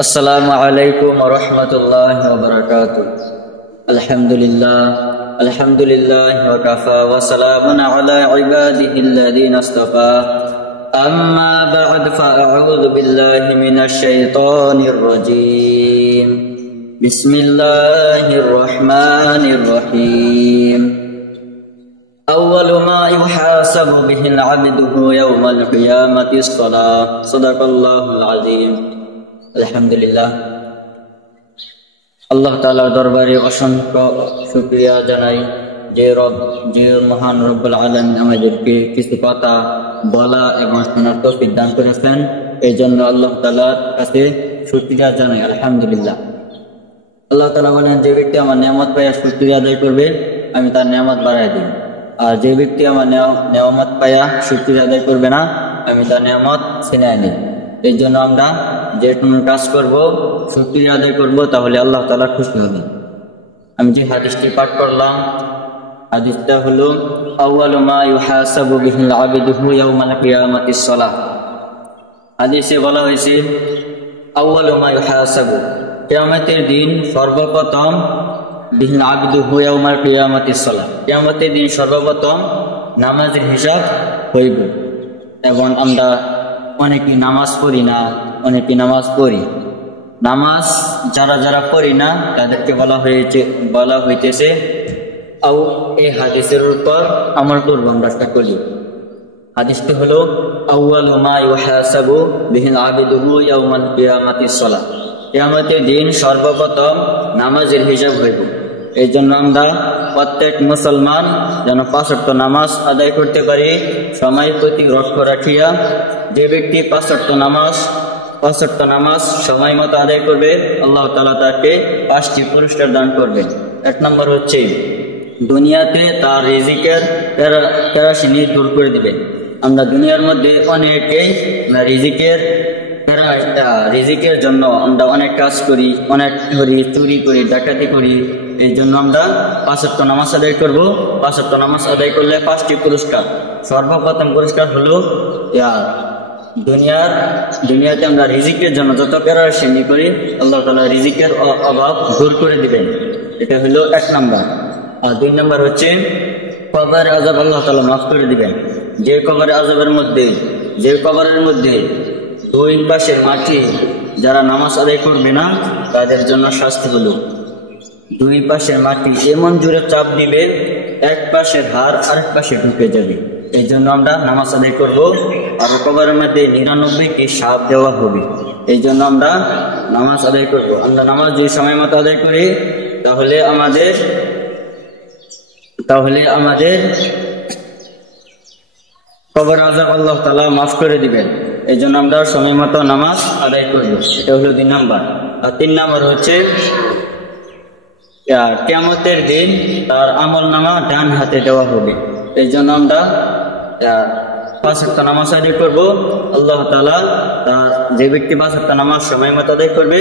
Assalamualaikum warahmatullahi wabarakatuh. Alhamdulillah wa kafa wa salamun ala ibadihi alladhina istafa. Amma ba'd fa a'udzu billahi minasy syaithanir rajim. Bismillahirrahmanirrahim. Awwalu ma yuhasabu bihi al-'abdu yawmal qiyamati as-salah. Shadaqallahul 'azim. আলহামদুলিল্লাহ, আল্লাহ তাআলার দরবারে অসংখ্য শুকরিয়া জানাই যে মহান রব্বুল আলামিন আমাদেরকে কিছু কথা বলা এবং শোনার তৌফিক দান করেছেন। এই জন্য আল্লাহ তাআলার কাছে শুকরিয়া জানাই। আলহামদুলিল্লাহ। আল্লাহ তাআলা বলেন, যে ব্যক্তি আমার নিয়ামত পাইয়া শুকরিয়া আদায় করবে আমি তার নিয়ামত বাড়াই দেব, আর যে ব্যক্তি আমার নিয়ামত পাইয়া শুকরিয়া আদায় করবে না আমি তার নিয়ামত ছিনিয়ে নেব। এই জন্য আমরা যে কোনো কাজ করব, শুকরিয়া আদায় করব, তাহলে আল্লাহ তাআলা খুশি হবেন। আমি যে হাদিসটি পাঠ করলাম, হাদিসটা হলো আউয়ালু মা ইউহাসাবু বিহিল আবদু ইয়াউমাল কিয়ামাতিস সালাহ। হাদিসে বলা হয়েছে আউয়ালু মা ইউহাসাবু, কিয়ামতের দিন সর্বপ্রথম বিহিল আবদু ইয়াউমাল কিয়ামাতিস সালাহ, কিয়ামতের দিন সর্বপ্রথম নামাজের হিসাব হইব। এবং আমরা অনেকে নামাজ পড়ি না, অনেকে নামাজ পড়ি। নামাজ যারা পড়ি না তাদেরকে বলা হইতেছে এই হাদিসের উপর আমল করব আমরা সকলে। হাদিসটি হলো আউয়ালু মা ইউহাসাবু বিহিল আবদু ইয়াউমাল কিয়ামাতিস সালাহ, কিয়ামতের দিন সর্বপ্রথম নামাজের হিসাব হইব। এই জন্য আমরা প্রত্যেক মুসলমান যেন 5 ওয়াক্ত নামাজ আদায় করতে পারি সময় প্রতি লক্ষ্য রাখিয়া। যে ব্যক্তি 5 ওয়াক্ত নামাজ সময় মতো আদায় করবে আল্লাহ তাআলা তাকে 5টি পুরস্কার দান করবেন। 1 নম্বর হচ্ছে দুনিয়াতে তার রিজিকের পেরেশানি দূর করে দিবেন। আমরা দুনিয়ার মধ্যে অনেকেই রিজিকের জন্য আমরা অনেক কাজ করি, চুরি করি, ডাকাতি করি। এই জন্য আমরা 5 ওয়াক্ত নামাজ আদায় করব। 5 ওয়াক্ত নামাজ আদায় করলে 5টি পুরস্কার। সর্বপ্রথম পুরস্কার হলো দুনিয়াতে আমরা রিজিকের জন্য যত পেরেশানি করি আল্লাহ তাআলা রিজিকের অভাব দূর করে দিবেন। এটা হলো 1 নম্বর। আর 2 নম্বর হচ্ছে কবরের আযাব আল্লাহ তাআলা মাফ করে দিবেন। যে কবরের মধ্যে 2 পাশের মাটি যারা নামাজ আদায় করবে না তাদের জন্য শাস্তি হলো 2 পাশের মাটি এমন জোরে চাপ দিবে, এক পাশের হাড় আরেক পাশে ঢুকে যাবে। এই জন্য আমরা নামাজ আদায় করব। আর কবরের মধ্যে 99টি সাপ দেওয়া হবে। এই জন্য আমরা নামাজ আদায় করব। আমরা নামাজ যে সময় মতো আদায় করি তাহলে আমাদের কবর আযাব আল্লাহ তাআলা মাফ করে দিবেন। এই জন্য আমরা সময় মতো নামাজ আদায় করব। এটা হলো 2 নম্বর। আর 3 নম্বর হচ্ছে কিয়ামতের দিন তার আমলনামা ডান হাতে দেওয়া হবে। এই জন্য আমরা 5 ওয়াক্ত নামাজ আদায় করব। আল্লাহ তাআলা যে ব্যক্তি 5 ওয়াক্ত নামাজ সময় মতো আদায় করবে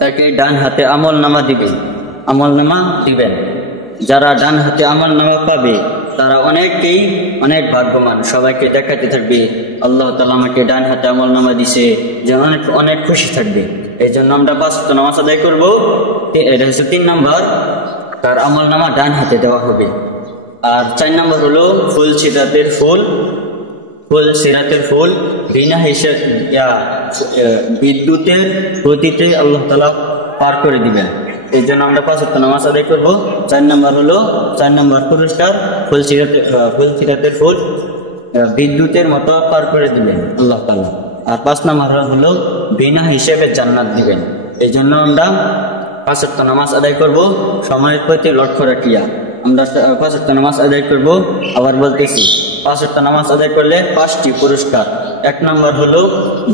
তাকে ডান হাতে আমলনামা দিবেন। যারা ডান হাতে আমলনামা পাবে তারা অনেক ভাগ্যবান। সবাইকে দেখাতে থাকবে আল্লাহ তাআলা আমাকে ডান হাতে আমলনামা দিছে, যেন অনেক খুশি থাকবে। এই জন্য আমরা 5 ওয়াক্ত নামাজ আদায় করব। এটা হচ্ছে 3 নম্বর, তার আমলনামা ডান হাতে দেওয়া হবে। আর 4 নম্বর হলো ফুল সিরাতের ফুল বিনা হিসাব বিদ্যুতের গতিতে আল্লাহ তাআলা পার করে দিবেন। এই জন্য আমরা 5 ওয়াক্ত নামাজ আদায় করব। 4 নম্বর পুরস্কার ফুল সিরাতের ফুল বিদ্যুতের মতো পার করে দিবেন আল্লাহ তাআলা। আর 5 নম্বর হলো বিনা হিসেবে জান্নাত দিবেন। এই জন্য আমরা 5 ওয়াক্ত নামাজ আদায় করব সময়ের প্রতি লক্ষ্য রাখিয়া। আমরা 5 ওয়াক্ত নামাজ আদায় করব। আবার বলতেছি 5 ওয়াক্ত নামাজ আদায় করলে 5টি পুরস্কার। 1 নম্বর হলো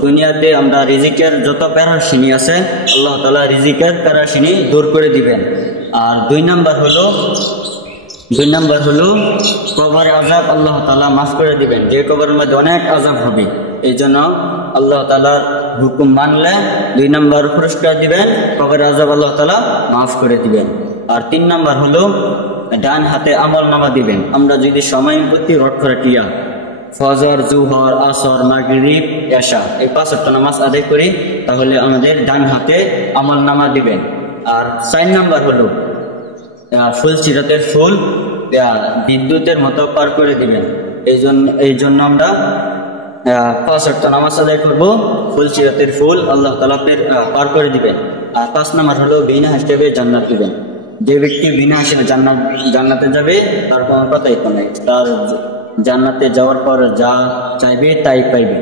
দুনিয়াতে আমরা রিজিকের যত পেরেশানি আছে আল্লাহ তাআলা রিজিকের পেরেশানি দূর করে দিবেন। আর 2 নম্বর হলো কবরের আযাব আল্লাহ তাআলা মাফ করে দিবেন। যে কবরের মধ্যে অনেক আযাব হবে, এই জন্য আল্লাহ তাআলার হুকুম মানলে 2 নম্বর পুরস্কার দিবেন, কবরের আযাব আল্লাহ তাআলা মাফ করে দিবেন। আর 3 নম্বর হলো ডান হাতে আমলনামা দিবেন। আমরা যদি সময় প্রতি লক্ষ্য রাখিয়া ফজর, জোহর, আসর, মাগরিব, এশা এই 5 ওয়াক্ত নামাজ আদায় করি, তাহলে আমাদের ডান হাতে আমলনামা দিবেন। আর 4 নাম্বার হলো ফুল সিরাতের ফুল বিদ্যুতের মতো পার করে দিবেন। এই জন্য আমরা 5 ওয়াক্ত নামাজ আদায় করবো, ফুল সিরাতের ফুল আল্লাহ তাআলা পার করে দিবেন। আর 5 নাম্বার হলো বিনা হিসেবে জান্নাত দিবেন। যে ব্যক্তি বিনা হিসেবে জান্নাতে যাবে তার কোনো কথাই তো নাই, তার জান্নাতে যাওয়ার পর যা চাইবে তাই পাইবে।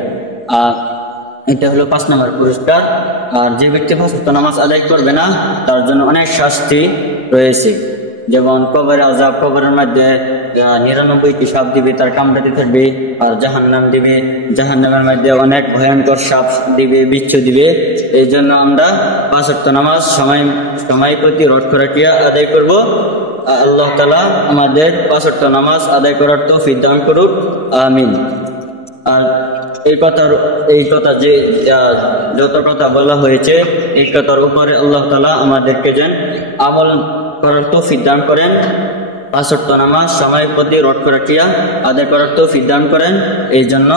আর এটা হলো 5 নাম্বার পুরস্কার। আর যে ব্যক্তি 5 ওয়াক্ত নামাজ আদায় করবে না তার জন্য অনেক শাস্তি রয়েছে, যেমন কবরের আযাব, কবরের মধ্যে 99টি সাপ দিবে, তার কামড়াতে থাকবে। আর জাহান্নাম দিবে, জাহান্নামের মধ্যে অনেক ভয়ঙ্কর সাপ দিবে, বিচ্ছু দিবে। এই জন্য আমরা 5 ওয়াক্ত নামাজ সময় প্রতি রক্ষা রাখিয়া আদায় করব। আল্লাহ তাআলা আমাদের 5 ওয়াক্ত নামাজ আদায় করার তৌফিক দান করুক, আমিন। আর এই কথা যে যত কথা বলা হয়েছে এই কথার উপরে আল্লাহ তাআলা আমাদেরকে যেন আমল করার তৌফিক দান করেন, 5 ওয়াক্ত নামাজ সময় প্রতি রক্ষা রাখিয়া আদায় করার তৌফিক দান করেন। এই জন্য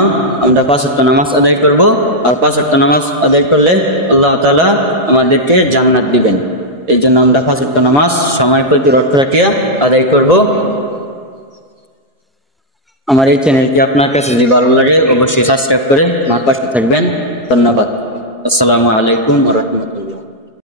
আমরা 5 ওয়াক্ত নামাজ আদায় করব। আর 5 ওয়াক্ত নামাজ আদায় করলে আল্লাহ তাআলা আমাদেরকে জান্নাত দিবেন। এই জন্য আমরা 5 ওয়াক্ত নামাজ সময় প্রতি রক্ষা রাখিয়া আদায় করব। আমার এই চ্যানেলটি আপনার কাছে যদি ভালো লাগে অবশ্যই সাবস্ক্রাইব করে আমার পাশে থাকবেন। ধন্যবাদ। আসসালামু আলাইকুম ওয়া রাহমাতুল্লাহ।